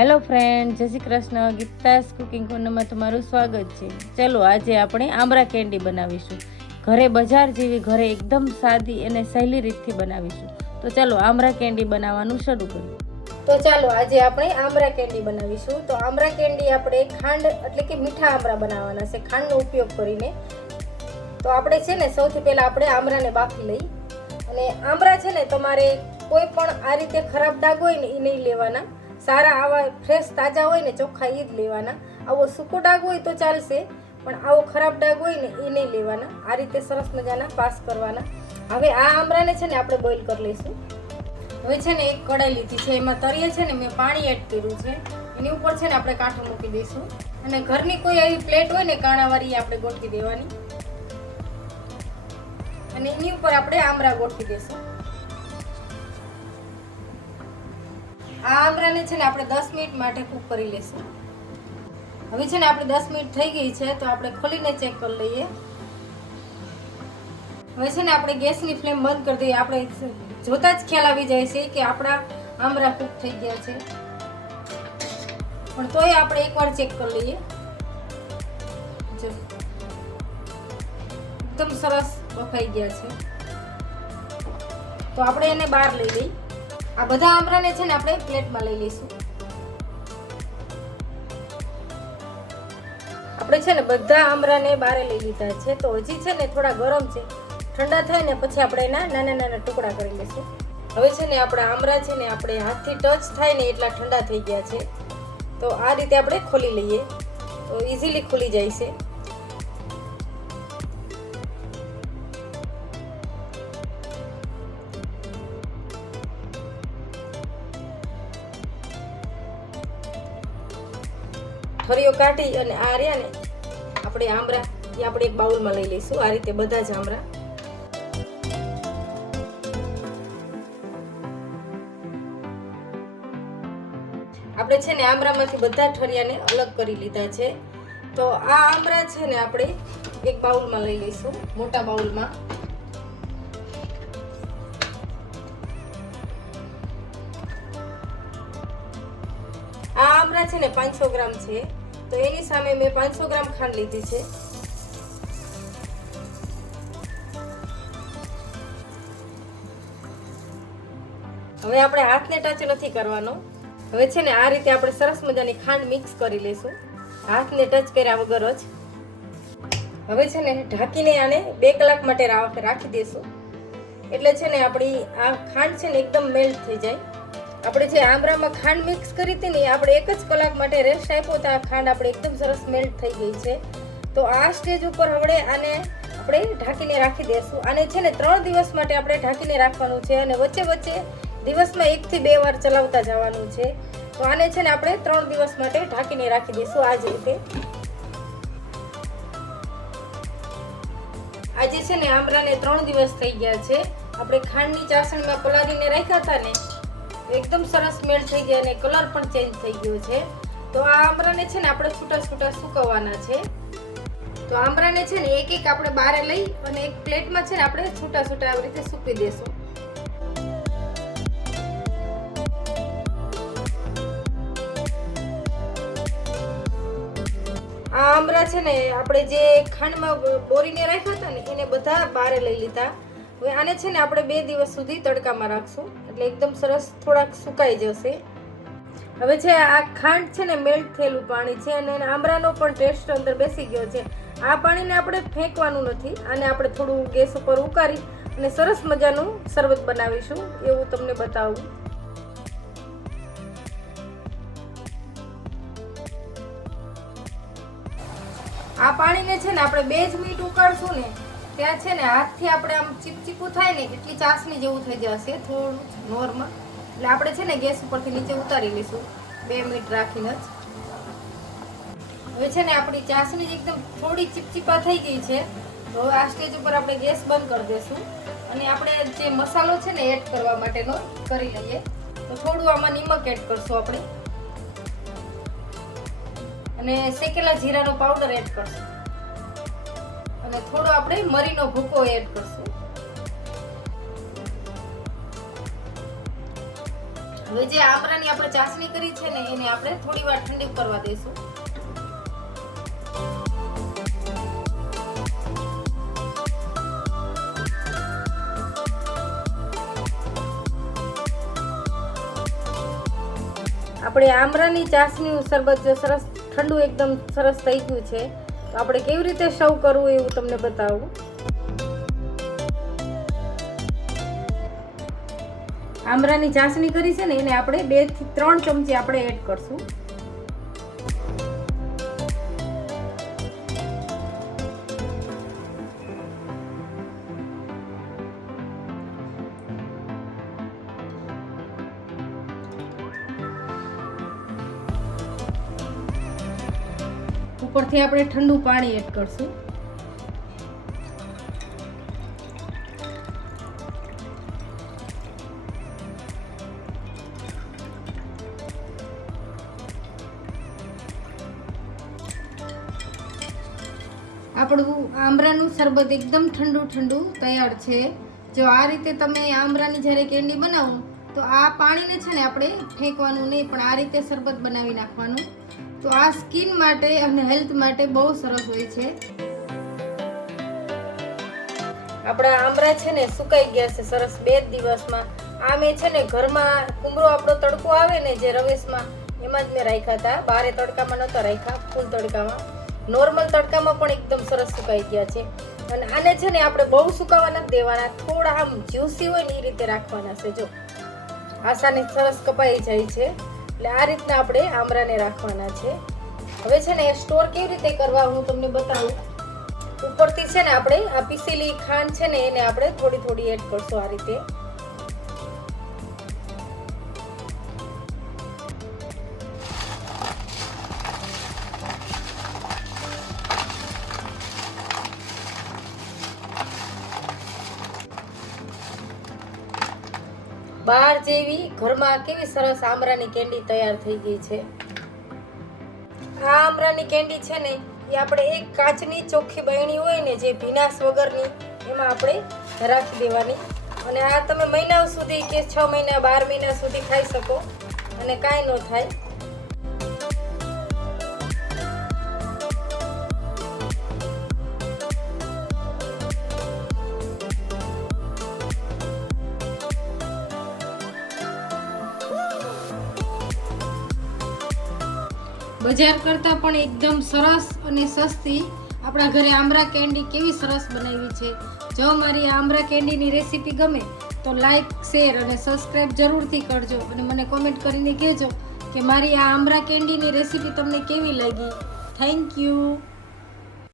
Hello friend, Jai Shri Krishna. Geeta's cooking કોર્નરમાં તમારું સ્વાગત છે. ચલો, આજે આપણે આમરા કેન્ડી બનાવીશું. ઘરે બજાર જેવી ઘરે એકદમ સાદી અને સહેલી રીતથી બનાવીશું. તો ચાલો, આમરા કેન્ડી બનાવવાનું શરૂ કરીએ. તો ચાલો, આજે આપણે આમરા કેન્ડી બનાવીશું. તો આમરા કેન્ડી આપણે ખાંડ, એટલે કે મીઠા આમરા બનાવવાના છે, ખાંડનો ઉપયોગ કરીને. તો આપણે છે ને, સૌથી પહેલાં આપણે આમરાને બાફી લઈ અને આમરા છે ને, તમારે કોઈ પણ આ રીતે ખરાબ ડાઘ હોય ને, એ નહીં લેવાના. સારા આવા ફ્રેશ તાજા હોય ને ચોખ્ખા એ જ લેવાના. આવો સૂકો ડાઘ હોય તો ચાલશે, પણ આવો ખરાબ ડાઘ હોય ને એ નહીં લેવાના. આ રીતે સરસ મજાના પાસ કરવાના. હવે આ આમરાને છે ને આપણે બોઇલ કરી લઈશું. હવે છે ને એક કડાઈ લીધી છે. એમાં તરીએ છે ને મેં પાણી એડ કર્યું છે. એની ઉપર છે ને આપણે કાંઠો મૂકી દઈશું. અને ઘરની કોઈ એવી પ્લેટ હોય ને કાણાવાળી આપણે ગોઠવી દેવાની. અને એની ઉપર આપણે આમરા ગોઠવી દઈશું. આ આમરાને છે ને આપણે દસ મિનિટ માટે કૂક કરી લઈશું. હવે છે ને આપણે દસ મિનિટ થઈ ગઈ છે, તો આપણે ખોલીને ચેક કરી લઈએ. હવે છે ને આપણે ગેસની ફ્લેમ બંધ કરી દઈએ. આપણે જોતા જ ખ્યાલ આવી જાય છે કે આપણા આમરા કૂક થઈ ગયા છે. પણ તોય આપણે એકવાર ચેક કરી લઈએ. જો. એકદમ સરસ બફાઈ ગયા છે. તો આપણે એને બહાર લઈ લઈ આ બધા આમરાને છે ને આપણે પ્લેટમાં લઈ લઈશું. આપણે છે ને બધા આમરાને બારે લઈ લીધા છે. તો હજી છે ને થોડા ગરમ છે. ઠંડા થાય ને પછી આપણે એના નાના નાના ટુકડા કરી લઈશું. હવે છે ને આપણા આમરા છે ને આપણે હાથથી ટચ થાય ને એટલા ઠંડા થઈ ગયા છે. તો આ રીતે આપણે ખોલી લઈએ. તો ઇઝીલી ખુલી જાય છે. ઠરીઓ કાઢી અને આ રહ્યા ને, આપણે આમરા, એ આપણે એક બાઉલમાં લઈ લઈશું. આ રીતે બધા જ આમરા. આપણે છે ને આમરામાંથી બધા ઠરિયાને અલગ કરી લીધા છે. તો આ આમરા છે ને આપણે એક બાઉલમાં લઈ લઈશું, મોટા બાઉલમાં. આ આમરા છે ને પાંચસો ગ્રામ છે. તો એની સામે મેં પાંચસો ગ્રામ ખાંડ લીધી છે. હવે આપણે હાથને ટચ નથી કરવાનો. હવે છે ને આ રીતે આપણે સરસ મજાની ખાંડ મિક્સ કરી લઈશું હાથને ટચ કર્યા વગર જ. હવે છે ને ઢાંકીને આને બે કલાક માટે રાખી દઈશું એટલે છે ને આપણી આ ખાંડ છે ને એકદમ મેલ્ટ થઈ જાય. આપણે જે આમરામાં ખાંડ મિક્સ કરી હતી ને આપણે એક જ કલાક માટે રેસ્ટ આપ્યો તો આ ખાંડ આપણે એકદમ સરસ મેલ્ટ થઈ ગઈ છે. તો આ સ્ટેજ ઉપર હવે આને આપણે ઢાંકીને રાખી દઈશું આને છે ને ત્રણ દિવસ માટે આપણે ઢાંકીને રાખવાનું છે અને વચ્ચે વચ્ચે દિવસમાં એકથી બે વાર ચલાવતા જવાનું છે. તો આને છે ને આપણે ત્રણ દિવસ માટે ઢાંકીને રાખી દઈશું આ જ રીતે. આજે છે ને આમરાને ત્રણ દિવસ થઈ ગયા છે. આપણે ખાંડની ચાસણીમાં પલાળીને રાખ્યા હતા ને એકદમ સરસ મેળ થઈ ગયા અને કલર પણ ચેન્જ થઈ ગયો છે. તો આ આમરાને છે ને આપણે છૂટા છૂટા સુકવવાના છે. તો આમરાને છે ને એક એક આપણે બારે લઈ અને એક પ્લેટમાં છે ને આપણે છૂટા છૂટા આવી રીતે સૂકવી દેશું. આ આમરા છે ને આપણે જે ખાંડમાં બોરીને રાખ્યા હતા ને એને બધા બારે લઈ લીધા. હવે આને છે ને આપણે બે દિવસ સુધી તડકામાં રાખશું. એટલે એકદમ સરસ થોડાક સુકાઈ જશે. હવે છે, આ ખાંડ છે ને મેલ્ટ થયેલું પાણી છે અને આમરાનો પણ ટેસ્ટ અંદર બેસી ગયો છે. આ પાણીને આપણે ફેંકવાનું નથી. આને આપણે થોડું ગેસ ઉપર ઉકાળી અને સરસ મજાનું શરબત બનાવીશું. એવું તમને બતાવું. આ પાણીને છે ને આપણે બે જ મિનિટ ઉકાળશું ને ત્યાં છે ને, હાથથી આપણે આમ ચીપચીપું થાય ને, એટલી ચાસણી જેવું થઈ જશે થોડું નોર્મલ એટલે આપણે છે ને, ગેસ ઉપરથી નીચે ઉતારી લઈશું, બે મિનિટ રાખીને જ. હવે છે ને, આપણી ચાસણી જ એકદમ થોડી ચીપચીપા થઈ ગઈ છે. તો હવે આ સ્ટેજ ઉપર આપણે ગેસ બંધ કરી દઈશું. અને આપણે જે મસાલો છે ને, એડ કરવા માટેનો કરી લઈએ. તો થોડું આમાં નિમક એડ કરશું આપણે. અને શેકેલા જીરાનો પાવડર એડ કરશું. અને થોડો આપણે મરીનો ભૂકો એડ કરશું. હવે જે આમરાની આપણે ચાસણી કરી છે ને, એને આપણે થોડી વાર ઠંડી કરવા દઈશું આપણે આમરાની ચાસણીનું શરબત જો સરસ, ઠંડુ એકદમ સરસ થઈ ગયું છે. તો આપણે કેવી રીતે સર્વ કરવું એવું તમને બતાવું. આમરાની ચાસણી કરી છે ને, એને આપણે બેથી ત્રણ ચમચી આપણે એડ કરશું. ઉપરથી આપણે ઠંડુ પાણી એડ કરશું. આપણું આમરાનું શરબત એકદમ ઠંડુ ઠંડુ તૈયાર છે. જો આ રીતે તમે આમરાની જ્યારે કેન્ડી બનાવો, તો આ પાણીને છે ને આપણે ફેંકવાનું નહીં, પણ આ રીતે શરબત બનાવી નાખવાનું. તો આ સ્કિન માટે અને હેલ્થ માટે બહુ સરસ હોય છે. આપણા આમરા છે ને સુકાઈ ગયા છે સરસ બે જ દિવસમાં. આ મેં છે ને ઘરમાં કુમરો આપણો તડકો આવે ને જે રવેશમાં, એમાં જ મેં રાખ્યા હતા. બારે તડકામાં નહોતા રાખ્યા, ફૂલ તડકામાં. નોર્મલ તડકામાં પણ એકદમ સરસ સુકાઈ ગયા છે. અને આને છે ને આપણે બહુ સુકાવા નથી દેવાના, થોડા આમ જ્યુસી હોય ને એ રીતે રાખવાના છે, જો. આસાની સરસ કપાઈ જાય છે. એટલે આ રીતના આપણે આમરાને રાખવાના છે. હવે છે ને સ્ટોર કેવી રીતે કરવા હું તમને બતાવું. ઉપરથી છે ને આપણે આ પીસેલી ખાંડ છે ને એને આપણે થોડી થોડી એડ કરશું આ રીતે. બહાર જેવી ઘરમાં કેવી સરસ આમરાની કેન્ડી તૈયાર થઈ ગઈ છે. આ આમરાની કેન્ડી છે ને, એ આપણે એક કાચની ચોખ્ખી બહેણી હોય ને જે ભીનાશ વગરની, એમાં આપણે રાખી દેવાની. અને આ તમે મહિના સુધી કે છ મહિના, બાર મહિના સુધી ખાઈ શકો. અને કાંઈ ન થાય. બજાર કરતાં પણ એકદમ સરસ અને સસ્તી આપણા ઘરે આમરા કેન્ડી કેવી સરસ બનાવી છે. જો મારી આમરા કેન્ડીની રેસીપી ગમે, તો લાઈક, શેર અને સબસ્ક્રાઈબ જરૂરથી કરજો અને મને કોમેન્ટ કરીને કહેજો કે મારી આ આમરા કેન્ડીની રેસીપી તમને કેવી લાગી. Thank you.